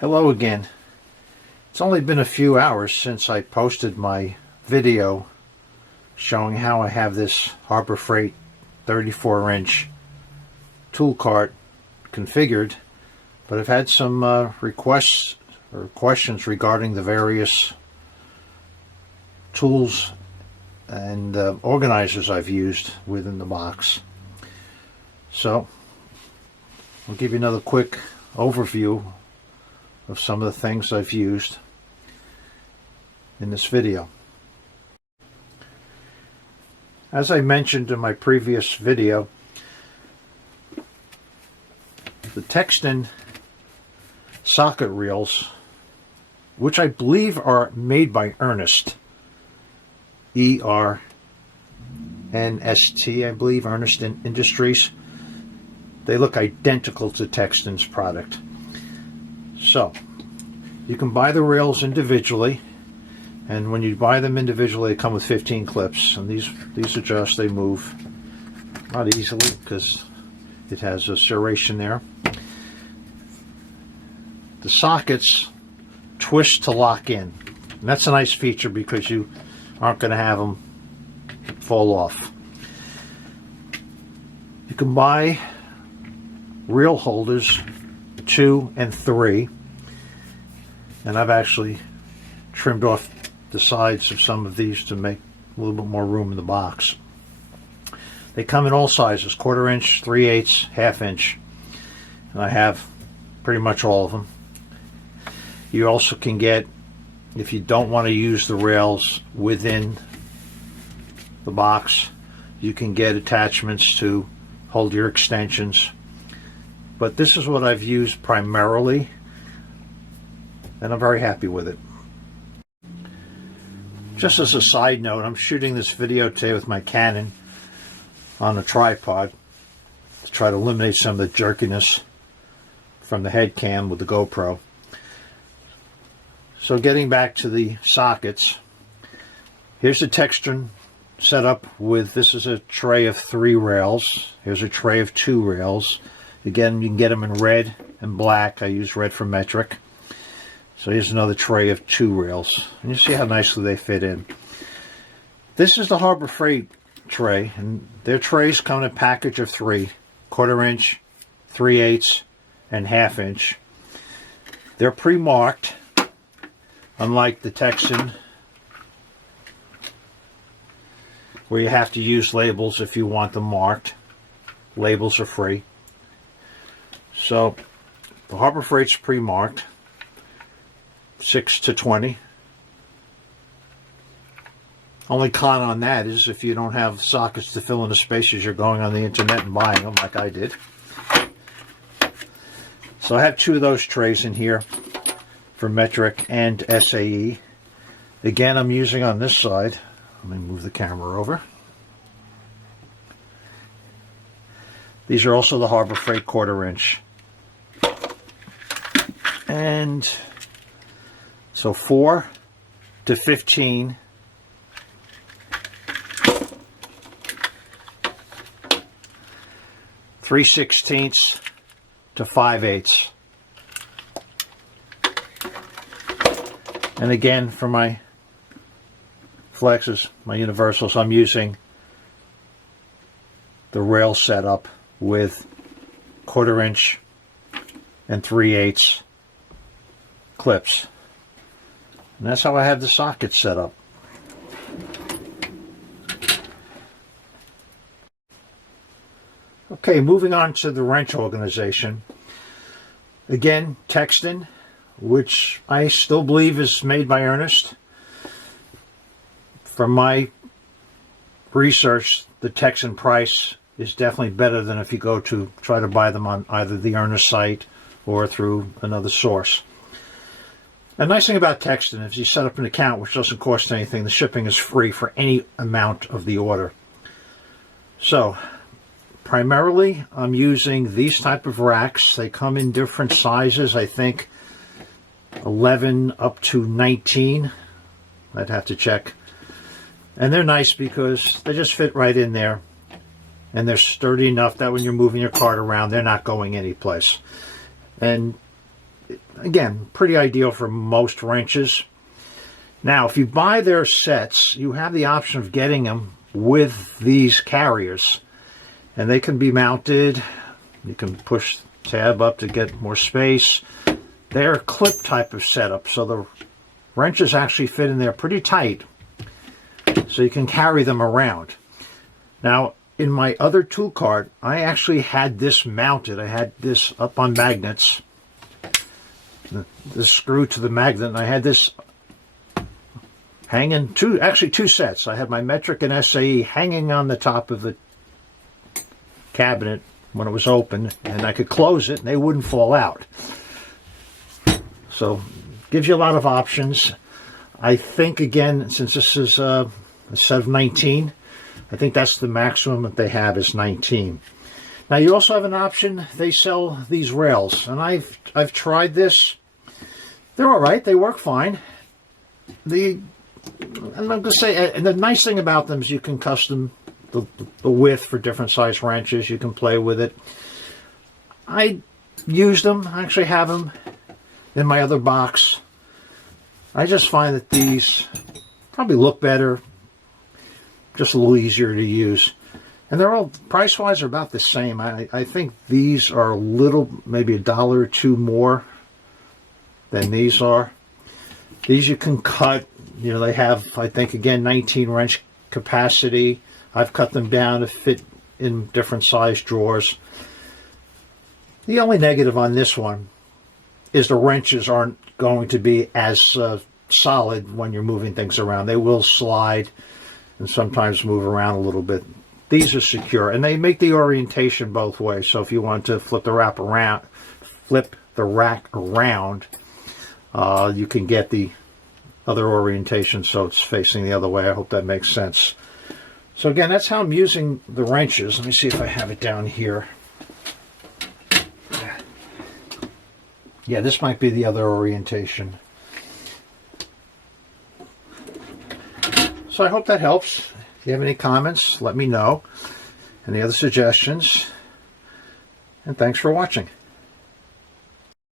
Hello again. It's only been a few hours since I posted my video showing how I have this Harbor Freight 34-inch tool cart configured, but I've had some requests or questions regarding the various tools and organizers I've used within the box. So I'll give you another quick overview of some of the things I've used in this video. As I mentioned in my previous video, the Tekton socket reels, which I believe are made by Ernst, E-R-N-S-T, I believe, Ernst Industries. They look identical to Texton's product. So, you can buy the rails individually, and when you buy them individually, they come with 15 clips, and these adjust, they move not easily because it has a serration there. The sockets twist to lock in, and that's a nice feature because you aren't going to have them fall off. You can buy reel holders 2 and 3, and I've actually trimmed off the sides of some of these to make a little bit more room in the box. They come in all sizes: 1/4 inch, 3/8, 1/2 inch, and I have pretty much all of them. You also can get, if you don't want to use the rails within the box, you can get attachments to hold your extensions. But this is what I've used primarily, and I'm very happy with it. Just as a side note, I'm shooting this video today with my Canon on a tripod to try to eliminate some of the jerkiness from the head cam with the GoPro. So getting back to the sockets, here's the Textron setup with, this is a tray of 3 rails. Here's a tray of 2 rails. Again, you can get them in red and black. I use red for metric. So here's another tray of 2 rails. And you see how nicely they fit in. This is the Harbor Freight tray, and their trays come in a package of 3: 1/4 inch, 3/8, and 1/2 inch. They're pre-marked, unlike the Tekton, where you have to use labels if you want them marked. Labels are free. So the Harbor Freight's pre-marked, 6 to 20. Only con on that is if you don't have sockets to fill in the spaces, you're going on the internet and buying them like I did. So I have 2 of those trays in here for metric and SAE. Again, I'm using on this side, let me move the camera over. These are also the Harbor Freight 1/4 inch. And so 4 to 15, 3/16 to 5/8. And again, for my flexes, my universals, I'm using the rail setup with 1/4 inch and 3/8 clips. And that's how I have the socket set up. Okay, moving on to the wrench organization. Again, Texton, which I still believe is made by Ernst. From my research, the Texton price is definitely better than if you go to try to buy them on either the Ernst site or through another source. The nice thing about Texton is you set up an account, which doesn't cost anything. The shipping is free for any amount of the order. So primarily I'm using these type of racks. They come in different sizes, I think 11 up to 19. I'd have to check. And they're nice because they just fit right in there, and they're sturdy enough that when you're moving your cart around, they're not going anyplace. And again, pretty ideal for most wrenches. Now, if you buy their sets, you have the option of getting them with these carriers, and they can be mounted. You can push the tab up to get more space. They're a clip type of setup, so the wrenches actually fit in there pretty tight, so you can carry them around. Now, in my other tool cart, I actually had this mounted. I had this up on magnets, this screw to the magnet, and I had this hanging, two sets. I had my metric and SAE hanging on the top of the cabinet when it was open, and I could close it and they wouldn't fall out. So gives you a lot of options. I think, again, since this is a set of 19, I think that's the maximum that they have is 19. Now you also have an option. They sell these rails, and I've tried this. They're all right. They work fine. I'm going to say, and the nice thing about them is you can custom the width for different size wrenches. You can play with it. I use them. I actually have them in my other box. I just find that these probably look better, just a little easier to use. And they're all, price-wise, are about the same. I think these are a little, maybe $1 or $2 more than these are. These you can cut. You know, they have, I think, again, 19 wrench capacity. I've cut them down to fit in different size drawers. The only negative on this one is the wrenches aren't going to be as solid when you're moving things around. They will slide and sometimes move around a little bit. These are secure, and they make the orientation both ways. So if you want to flip the rack around, you can get the other orientation so it's facing the other way. I hope that makes sense. So again, that's how I'm using the wrenches. Let me see if I have it down here. Yeah, this might be the other orientation. So I hope that helps. If you have any comments, let me know. Any other suggestions? And thanks for watching.